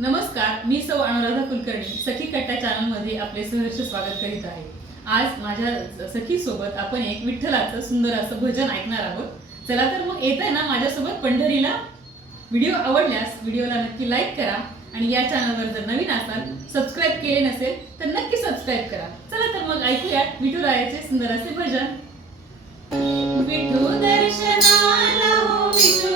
नमस्कार मी सौ अनुराधा कुलकर्णी सखी कट्टा चॅनलमध्ये आपले सहर्ष स्वागत करीत आहे. आज माझ्या सखी सोबत आपण एक विठ्ठलाचं सुंदर असं भजन ऐकणार आहोत. चला तर मग येत आहे ना माझ्यासोबत पंढरीला? व्हिडिओ आवडल्यास व्हिडिओला नक्की लाईक करा आणि या चॅनलवर जर नवीन असाल सबस्क्राईब केले नसेल तर नक्की सबस्क्राईब करा. चला तर मग ऐकूयात विठुरायाचे सुंदर असे भजन. विठू दर्शनाला हो विठू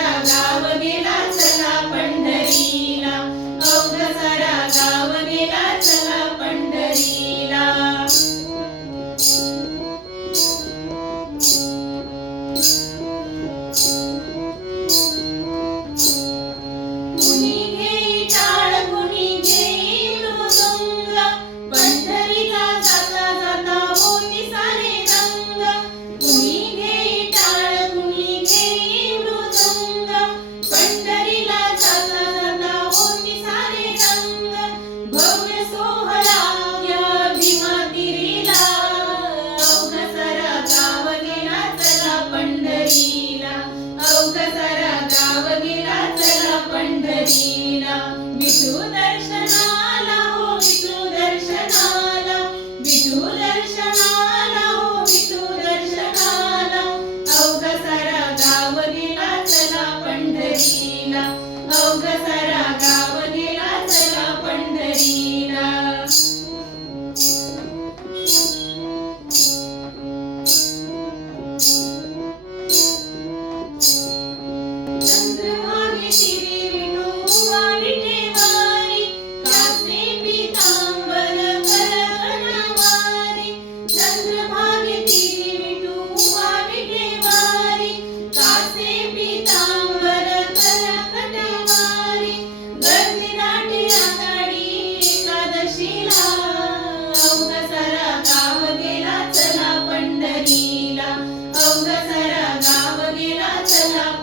सारा गाव गेला चला पंढरीला. अवघा सारा सारा गाव चला पंढरीला. विठू दर्शनाला हो विठू दर्शनाला. विठू दर्शनाला हो विठू दर्शनाला. सारा चला पंढरीला.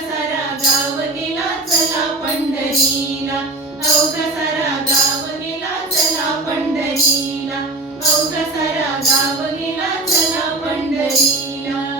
सारा गाव गेला चला पंढरीला. अवघा सारा गाव गेला चला पंढरीला. अवघा सारा गाव गेला चला पंढरीला.